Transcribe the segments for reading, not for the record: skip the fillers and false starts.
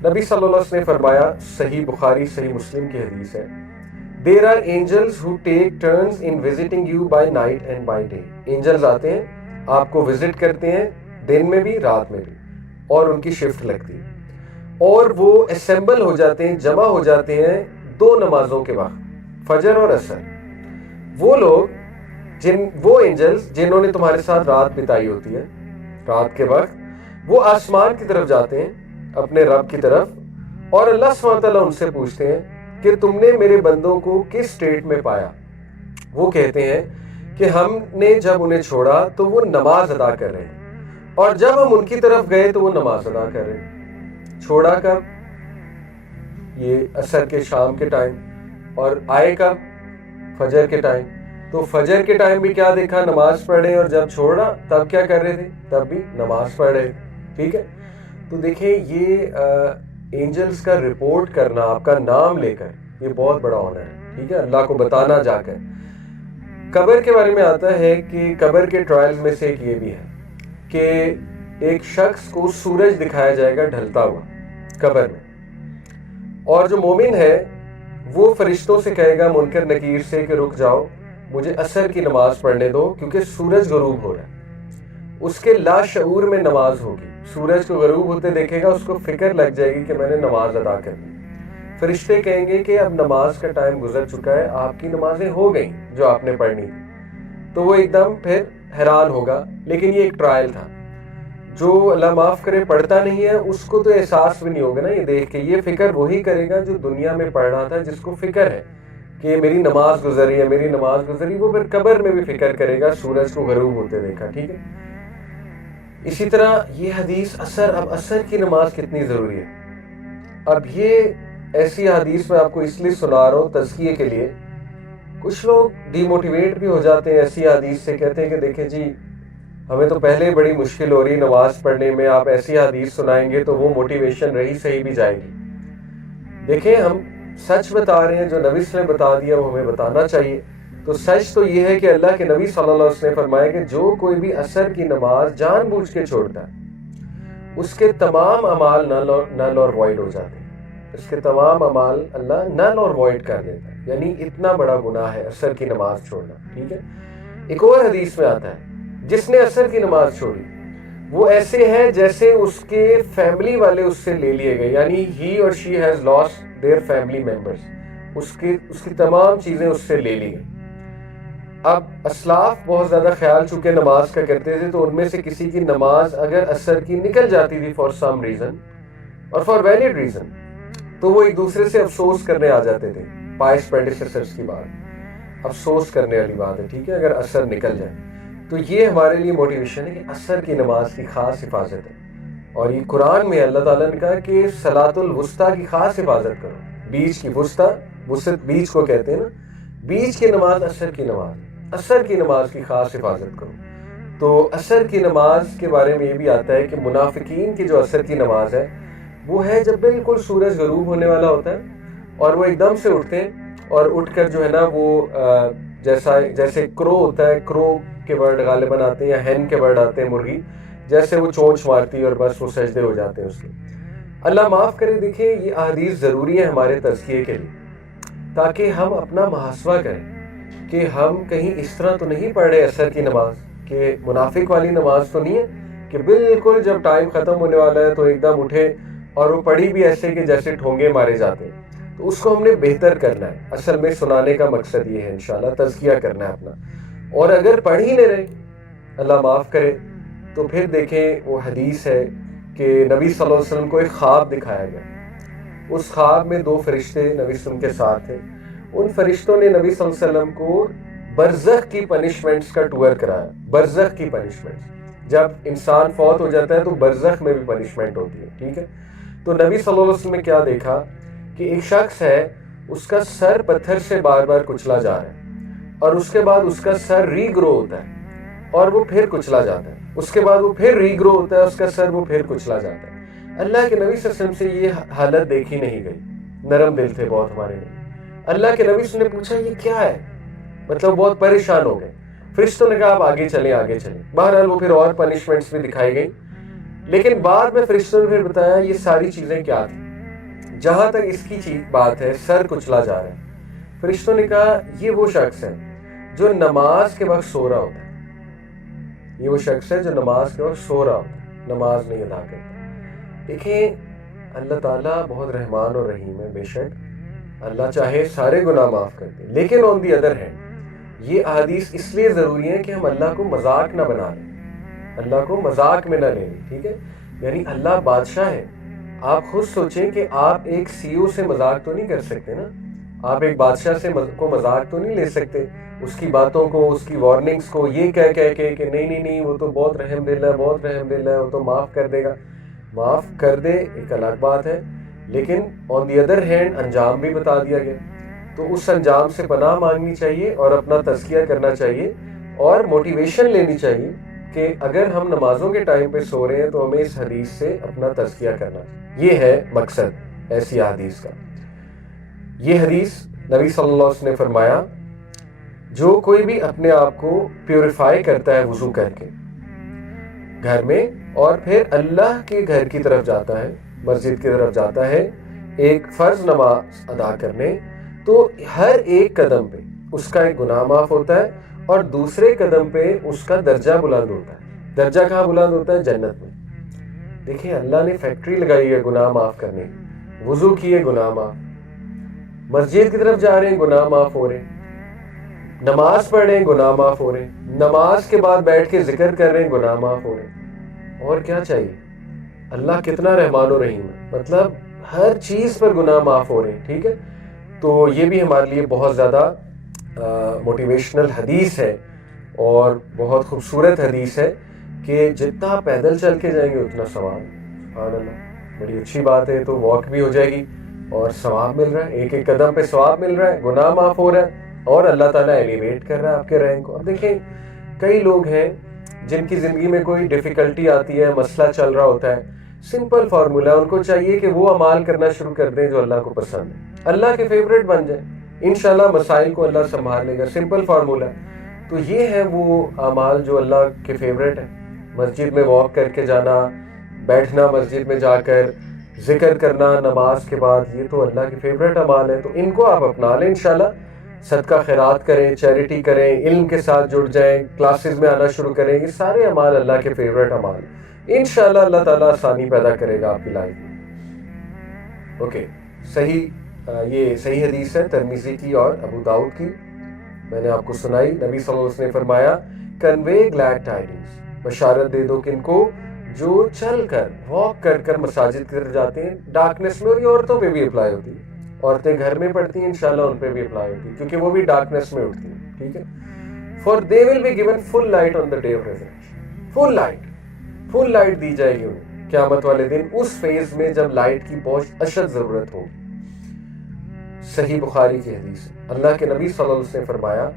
نبی صلی اللہ علیہ وسلم نے فرمایا، صحیح بخاری صحیح مسلم کی حدیث ہے، There are angels who take turns in visiting you by night and by day. Angels آتے ہیں، آپ کو وزٹ کرتے ہیں دن میں بھی رات میں بھی، اور ان کی شفٹ لگتی ہے، اور وہ اسمبل ہو جاتے ہیں، جمع ہو جاتے ہیں 2 نمازوں کے وقت، فجر اور عصر۔ وہ لوگ وہ اینجلز جنہوں نے تمہارے ساتھ رات بتائی ہوتی ہے، رات کے وقت وہ آسمان کی طرف جاتے ہیں، اپنے رب کی طرف، اور اللہ سبحانہ وتعالیٰ ان سے پوچھتے ہیں کہ تم نے میرے بندوں کو کس سٹیٹ میں پایا؟ وہ کہتے ہیں کہ ہم نے جب انہیں چھوڑا تو وہ نماز ادا کر رہے ہیں، اور جب ہم ان کی طرف گئے تو وہ نماز ادا کر رہے ہیں۔ چھوڑا کب؟ یہ عصر کے شام کے ٹائم، اور آئے کب؟ فجر کے ٹائم۔ تو فجر کے ٹائم بھی کیا دیکھا؟ نماز پڑھ رہے ہیں، اور جب چھوڑا تب کیا کر رہے تھے؟ تب بھی نماز پڑھ رہے تھے۔ ٹھیک ہے، تو دیکھیں یہ اینجلز کا رپورٹ کرنا آپ کا نام لے کر، یہ بہت بڑا آنر ہے۔ ٹھیک ہے، اللہ کو بتانا جا کر۔ قبر کے بارے میں آتا ہے کہ قبر کے ٹرائلز میں سے ایک یہ بھی ہے کہ ایک شخص کو سورج دکھایا جائے گا ڈھلتا ہوا قبر میں، اور جو مومن ہے وہ فرشتوں سے کہے گا منکر نکیر سے کہ رک جاؤ، مجھے عصر کی نماز پڑھنے دو کیونکہ سورج غروب ہو رہا ہے۔ اس کے لاشعور میں نماز ہوگی، سورج کو غروب ہوتے دیکھے گا، اس کو فکر لگ جائے گی کہ میں نے نماز ادا کر دی۔ فرشتے کہیں گے کہ اب نماز کا ٹائم گزر چکا ہے، آپ کی نمازیں ہو گئیں جو آپ نے پڑھنی تھی۔ تو وہ ایک دم پھر حیران ہوگا، لیکن یہ ایک ٹرائل تھا۔ جو اللہ معاف کرے پڑھتا نہیں ہے اس کو تو احساس بھی نہیں ہوگا نا یہ دیکھ کے، یہ فکر وہی کرے گا جو دنیا میں پڑھ رہا تھا، جس کو فکر ہے کہ میری نماز گزری ہے، میری نماز گزری، وہ پھر قبر میں بھی فکر کرے گا سورج کو غروب ہوتے دیکھا۔ ٹھیک ہے، اسی طرح یہ حدیث اب عصر کی نماز کتنی ضروری ہے۔ اب یہ ایسی حدیث میں آپ کو اس لیے سنا رہا ہوں تزکیے کے لیے، کچھ لوگ ڈی موٹیویٹ بھی ہو جاتے ہیں ایسی حدیث سے، کہتے ہیں کہ دیکھیں جی ہمیں تو پہلے بڑی مشکل ہو رہی نماز پڑھنے میں، آپ ایسی حدیث سنائیں گے تو وہ موٹیویشن رہی صحیح بھی جائے گی۔ دیکھیں ہم سچ بتا رہے ہیں، جو نبی صلی اللہ علیہ وسلم نے بتا دیا وہ ہمیں بتانا چاہیے۔ تو سچ تو یہ ہے کہ اللہ کے نبی صلی اللہ علیہ وسلم نے فرمایا کہ جو کوئی بھی عصر کی نماز جان بوجھ کے چھوڑتا ہے اس کے تمام اعمال نل اور وائڈ ہو جاتے ہیں، اس کے تمام اعمال اللہ نل اور وائڈ کر دیتا ہے، یعنی اتنا بڑا گناہ ہے عصر کی نماز چھوڑنا۔ ٹھیک ہے، ایک اور حدیث میں آتا ہے جس نے عصر کی نماز چھوڑی وہ ایسے ہے جیسے اس کے فیملی والے اس سے لے لیے گئے، یعنی ہی اور she has lost their family members, اس کی تمام چیزیں اس سے لے لی گئی۔ اب اسلاف بہت زیادہ خیال چونکہ نماز کا کرتے تھے، تو ان میں سے کسی کی نماز اگر عصر کی نکل جاتی تھی فار سم ریزن اور فار ویلڈ ریزن، تو وہ ایک دوسرے سے افسوس کرنے آ جاتے تھے۔ پائس پریڈیسیسرز کی بات، افسوس کرنے والی بات ہے۔ ٹھیک ہے، اگر عصر نکل جائے تو یہ ہمارے لیے موٹیویشن ہے کہ عصر کی نماز کی خاص حفاظت ہے، اور یہ قرآن میں اللہ تعالیٰ نے کہا کہ صلاۃ الوسطیٰ کی خاص حفاظت کرو، بیچ کی، وسط بیچ کو کہتے ہیں نا، بیچ کی نماز عصر کی نماز، عصر کی نماز کی خاص حفاظت کرو۔ تو عصر کی نماز کے بارے میں یہ بھی آتا ہے کہ منافقین کی جو عصر کی نماز ہے وہ ہے جب بالکل سورج غروب ہونے والا ہوتا ہے اور وہ ایک دم سے اٹھتے ہیں، اور اٹھ کر جو ہے نا وہ جیسے کرو ہوتا ہے، کرو کے ورڈ غالباً آتے ہیں یا ہین کے ورڈ آتے ہیں مرغی، جیسے وہ چونچ مارتی ہے اور بس وہ سجدے ہو جاتے ہیں اس کے۔ اللہ معاف کرے، دیکھیں یہ احادیث ضروری ہے ہمارے تزکیے کے لیے، تاکہ ہم اپنا محاسبہ کریں کہ ہم کہیں اس طرح تو نہیں پڑھ رہے عصر کی نماز کہ منافق والی نماز تو نہیں ہے کہ بالکل جب ٹائم ختم ہونے والا ہے تو ایک دم اٹھے اور وہ پڑھی بھی ایسے کہ جیسے ٹھونگے مارے جاتے ہیں۔ تو اس کو ہم نے بہتر کرنا ہے، اصل میں سنانے کا مقصد یہ ہے انشاءاللہ تزکیہ کرنا ہے اپنا۔ اور اگر پڑھ ہی نہیں رہے، اللہ معاف کرے، تو پھر دیکھیں وہ حدیث ہے کہ نبی صلی اللہ علیہ وسلم کو ایک خواب دکھایا گیا، اس خواب میں 2 فرشتے نبی صلی اللہ علیہ وسلم کے ساتھ تھے۔ ان فرشتوں نے نبی صلی اللہ علیہ وسلم کو برزخ کی پنشمنٹس کا ٹور کرایا۔ برزخ کی پنشمنٹس، جب انسان فوت ہو جاتا ہے تو برزخ میں بھی پنشمنٹ ہوتی ہے۔ ٹھیک ہے، تو نبی صلی اللہ علیہ وسلم نے کیا دیکھا کہ ایک شخص ہے، اس کا سر پتھر سے بار بار کچلا جا رہا ہے، اور اس کے بعد اس کا سر ری گرو ہوتا ہے اور وہ پھر کچلا جاتا ہے، اس کے بعد وہ پھر ری گرو ہوتا ہے، اس کا سر وہ پھر کچلا جاتا ہے۔ اللہ کے نبی صلی اللہ علیہ وسلم سے یہ حالت دیکھی نہیں گئی، نرم دل تھے بہت ہمارے لیے۔ اللہ کے نبی سے نے پوچھا یہ کیا ہے، مطلب بہت پریشان ہو گئے۔ فرشتوں نے کہا آپ آگے چلیں آگے چلیں۔ بہرحال وہ پھر اور پنشمنٹس بھی دکھائی گئی، لیکن بعد میں فرشتوں نے پھر بتایا یہ ساری چیزیں کیا تھیں۔ جہاں تک اس کی بات ہے سر کچلا جا رہا ہے۔ فرشتوں نے کہا یہ وہ شخص ہے جو نماز کے وقت سو رہا ہوتا ہے، یہ وہ شخص ہے جو نماز کے وقت سو رہا ہوتا ہے، نماز نہیں ادا کرتا۔ دیکھیں اللہ تعالیٰ بہت رحمان اور رحیم ہے، بے شک اللہ چاہے سارے گناہ معاف کر دے، لیکن آن دی ادر ہینڈ یہ احادیث اس لیے ضروری ہے کہ ہم اللہ کو مذاق نہ بنا لیں، اللہ کو مذاق میں نہ لیں، ٹھیک ہے؟ یعنی اللہ بادشاہ ہے۔ آپ خود سوچیں کہ آپ ایک سی او سے مذاق تو نہیں کر سکتے نا، آپ ایک بادشاہ سے کو مذاق تو نہیں لے سکتے، اس کی باتوں کو، اس کی وارننگز کو یہ کہہ کے کہ نہیں وہ تو بہت رحم دل ہے، بہت رحم دل ہے، وہ تو معاف کر دے گا۔ معاف کر دے ایک الگ بات ہے، لیکن آن دی ادر ہینڈ انجام بھی بتا دیا گیا، تو اس انجام سے پناہ مانگنی چاہیے اور اپنا تزکیہ کرنا چاہیے اور موٹیویشن لینی چاہیے کہ اگر ہم نمازوں کے ٹائم پہ سو رہے ہیں تو ہمیں اس حدیث سے اپنا تزکیہ کرنا چاہیے۔ یہ ہے مقصد ایسی حدیث کا۔ یہ حدیث نبی صلی اللہ علیہ وسلم نے فرمایا جو کوئی بھی اپنے آپ کو پیوریفائی کرتا ہے وضو کر کے گھر میں اور پھر اللہ کے گھر کی طرف جاتا ہے، مسجد کی طرف جاتا ہے ایک فرض نماز ادا کرنے، تو ہر ایک قدم پہ اس کا ایک گناہ معاف ہوتا ہے اور دوسرے قدم پہ اس کا درجہ بلند ہوتا ہے۔ درجہ کہاں بلند ہوتا ہے؟ جنت میں۔ دیکھیں اللہ نے فیکٹری لگائی ہے گناہ معاف کرنے کی، وضو کیے گناہ معاف، مسجد کی طرف جا رہے ہیں گناہ معاف ہو رہے ہیں، نماز پڑھ رہے ہیں گناہ معاف ہو رہے ہیں، نماز کے بعد بیٹھ کے ذکر کر رہے ہیں گناہ معاف ہو رہے ہیں، اور کیا چاہیے؟ اللہ کتنا رحمان و رحیم ہے، مطلب ہر چیز پر گناہ معاف ہو رہے ہیں، ٹھیک ہے؟ تو یہ بھی ہمارے لیے بہت زیادہ موٹیویشنل حدیث ہے اور بہت خوبصورت حدیث ہے کہ جتنا پیدل چل کے جائیں گے اتنا ثواب۔ سبحان اللہ، بڑی اچھی بات ہے، تو واک بھی ہو جائے گی اور ثواب مل رہا ہے، ایک ایک قدم پہ ثواب مل رہا ہے، گناہ معاف ہو رہا ہے اور اللہ تعالیٰ ایلیویٹ کر رہا ہے آپ کے رینک کو۔ اب دیکھیں کئی لوگ ہیں جن کی زندگی میں کوئی ڈیفیکلٹی آتی ہے، مسئلہ چل رہا ہوتا ہے، سمپل فارمولا، ان کو چاہیے کہ وہ اعمال کرنا شروع کر دیں جو اللہ کو پسند ہے، اللہ کے فیوریٹ بن جائیں، انشاءاللہ مسائل کو اللہ سنبھال لے گا، سمپل فارمولا۔ تو یہ ہے وہ اعمال جو اللہ کے فیوریٹ ہیں، مسجد میں واک کر کے جانا، بیٹھنا مسجد میں جا کر، ذکر کرنا نماز کے بعد، یہ تو اللہ کے فیوریٹ اعمال ہیں، تو ان کو آپ اپنا لیں انشاءاللہ۔ صدقہ خیرات کریں، چیریٹی کریں، علم کے ساتھ جڑ جائیں، کلاسز میں آنا شروع کریں، یہ سارے اعمال اللہ کے فیوریٹ اعمال ہیں، انشاءاللہ اللہ تعالیٰ آسانی پیدا کرے گا آپ کی لائف میں۔ اوکے، یہ صحیح حدیث ہے ترمذی کی اور ابو داؤد کی، میں نے آپ کو سنائی۔ نبی صلی اللہ علیہ وسلم نے فرمایا کنوے گلیڈ ٹائڈنگز، بشارت دے دو کن کو؟ جو چل کر، واک کر کر مساجد کی طرف جاتے ہیں ڈارکنیس میں، اور یہ عورتوں پہ بھی اپلائی ہوتی ہے، عورتیں گھر میں پڑھتی ہیں انشاءاللہ ان پہ بھی اپلائی ہوتی ہے کیونکہ وہ بھی ڈارکنیس میں اٹھتی ہیں، ٹھیک ہے؟ For they will be given full light on the day of resurrection, full light دی جائے گی انہیں قیامت والے دن، اس فیز میں جب لائٹ کی بہت اشد ضرورت ہوگی۔ صحیح بخاری کی حدیث ہے، اللہ کے نبی صلی اللہ علیہ وسلم نے فرمایا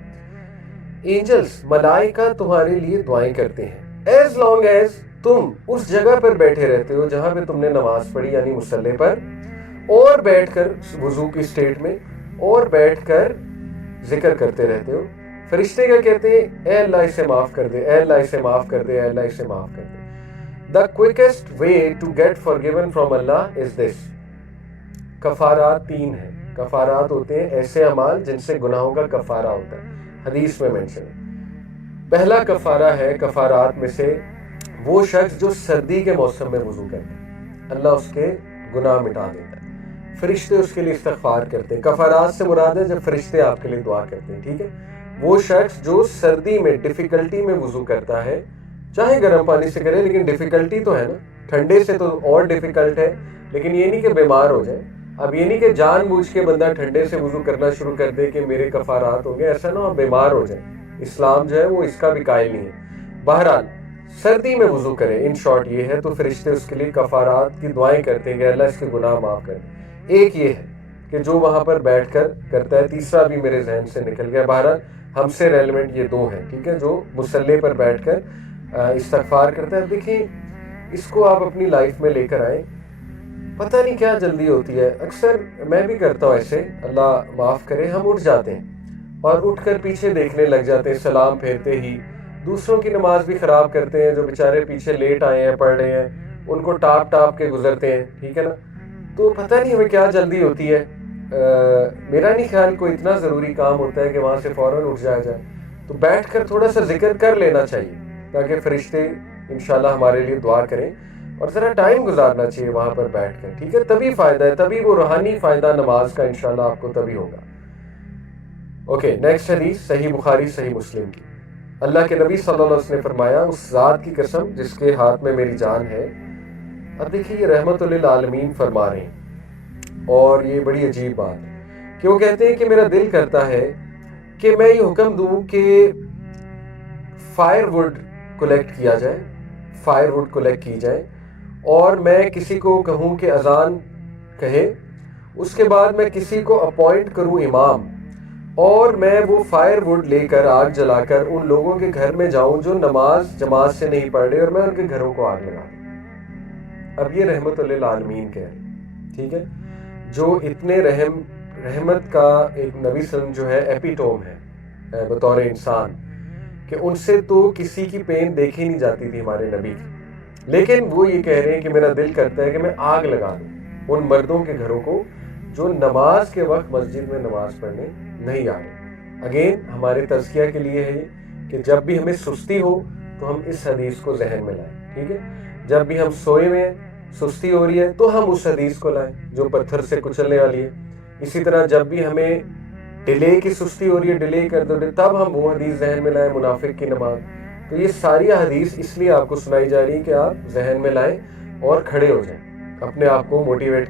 اینجلز، ملائکہ تمہارے لیے دعائیں کرتے ہیں ایز لانگ ایز تم اس جگہ پر بیٹھے رہتے ہو جہاں پہ تم نے نماز پڑھی، یعنی مصلی پر، اور بیٹھ کر وضو کی اسٹیٹ میں، اور بیٹھ کر ذکر کرتے رہتے ہو۔ فرشتے کیا کہتے ہیں؟ اے اللہ اسے معاف کر دے، اے اللہ اسے معاف کر دے، اے اللہ اسے معاف کر دے۔ The quickest way to get forgiven from Allah is this۔ کفارات 3 ہیں، کفارات ہوتے ہیں ایسے اعمال جن سے گناہوں کا کفارہ ہوتا ہے، حدیث میں منشن ہے۔ پہلا کفارہ ہے کفارات میں سے وہ شخص جو سردی کے موسم میں وضو کرتا ہے، اللہ اس کے گناہ مٹا دیتا ہے، فرشتے اس کے لیے استغفار کرتے ہیں۔ کفارات سے مراد ہے جب فرشتے آپ کے لیے دعا کرتے ہیں، ٹھیک ہے؟ وہ شخص جو سردی میں ڈیفیکلٹی میں وضو کرتا ہے، چاہے گرم پانی سے کرے، لیکن ڈیفیکلٹی تو ہے نا، ٹھنڈے سے تو اور ڈیفیکلٹ ہے، لیکن یہ نہیں کہ بیمار ہو جائے۔ اب یہ نہیں کہ جان بوجھ کے بندہ ٹھنڈے سے وضو کرنا شروع کر دے کہ میرے کفارات ہو گئے، ایسا نہ ہو بیمار ہو جائے، اسلام جو ہے وہ اس کا بھی قائل نہیں ہے۔ بہرحال سردی میں وضو کرے، ان شارٹ یہ ہے، تو فرشتے اس کے لیے کفارات کی دعائیں کرتے ہیں کہ اللہ اس کے گناہ معاف کرے۔ ایک یہ ہے کہ جو وہاں پر بیٹھ کر کرتا ہے، تیسرا بھی میرے ذہن سے نکل گیا، بہرحال ہم سے ریلیونٹ یہ 2 ہیں، ٹھیک ہے، جو مصلی پر بیٹھ کر استغفار کرتا ہے۔ دیکھیں اس کو آپ اپنی لائف میں لے کر آئیں، پتہ نہیں کیا جلدی ہوتی ہے، اکثر میں بھی کرتا ہوں ایسے، اللہ معاف کرے، ہم اٹھ جاتے ہیں اور اٹھ کر پیچھے دیکھنے لگ جاتے ہیں، سلام پھیرتے ہی دوسروں کی نماز بھی خراب کرتے ہیں، جو بیچارے پیچھے لیٹ آئے ہیں پڑھ رہے ہیں ان کو ٹاپ کے گزرتے ہیں، ٹھیک ہے نا؟ تو پتہ نہیں ہمیں کیا جلدی ہوتی ہے. میرا نہیں خیال کوئی اتنا ضروری کام ہوتا ہے کہ وہاں سے فوراً اٹھ جایا جائے. تو بیٹھ کر تھوڑا سا ذکر کر لینا چاہیے تاکہ فرشتے انشاءاللہ ہمارے لیے دعا کریں, اور ذرا ٹائم گزارنا چاہیے وہاں پر بیٹھ کر, ٹھیک ہے. تبھی فائدہ ہے, تبھی وہ روحانی فائدہ نماز کا انشاءاللہ آپ کو تبھی ہوگا. اوکے, نیکسٹ حدیث صحیح بخاری صحیح مسلم کی. اللہ کے نبی صلی اللہ علیہ وسلم نے فرمایا, اس ذات کی قسم جس کے ہاتھ میں میری جان ہے. اب دیکھیے یہ رحمت للعالمین فرما رہے ہیں, اور یہ بڑی عجیب بات ہے کہ وہ کہتے ہیں کہ میرا دل کرتا ہے کہ میں یہ حکم دوں کہ فائر وڈ کلیکٹ کیا جائے, فائر وڈ کلیکٹ کی جائے, اور میں کسی کو کہوں کہ اذان کہے, اس کے بعد میں کسی کو اپوائنٹ کروں امام, اور میں وہ فائر وڈ لے کر آگ جلا کر ان لوگوں کے گھر میں جاؤں جو نماز جماعت سے نہیں پڑھ رہے, اور میں ان کے گھروں کو آگ لگا دوں. اب یہ رحمت للعالمین کہہ رہے, ٹھیک ہے, جو اتنے رحمت کا ایک نبی صلی اللہ علیہ وسلم جو ہے ایپیٹوم ہے بطور انسان, کہ ان سے تو کسی کی پین دیکھی نہیں جاتی تھی ہمارے نبی کی, لیکن وہ یہ کہہ رہے ہیں کہ میرا دل کرتا ہے کہ میں آگ لگا دوں ان مردوں کے گھروں کو جو نماز کے وقت مسجد میں نماز پڑھنے نہیں آ رہے. اگین ہمارے تزکیہ کے لیے ہے کہ جب بھی ہمیں سستی ہو تو ہم اس حدیث کو ذہن میں لائیں, ٹھیک ہے. جب بھی ہم سوئے میں سستی ہو رہی ہے تو ہم اس حدیث کو لائیں جو پتھر سے کچلنے والی ہے. اسی طرح جب بھی ہمیں ڈیلے کی سستی ہو رہی ہے, ڈیلے کر دو, تب ہم وہ حدیث ذہن میں لائیں, منافق کی نماز. تو یہ ساری حدیث اس لیے آپ کو سنائی جا رہی ہے کہ آپ ذہن میں لائیں اور کھڑے ہو جائیں, اپنے آپ کو موٹیویٹ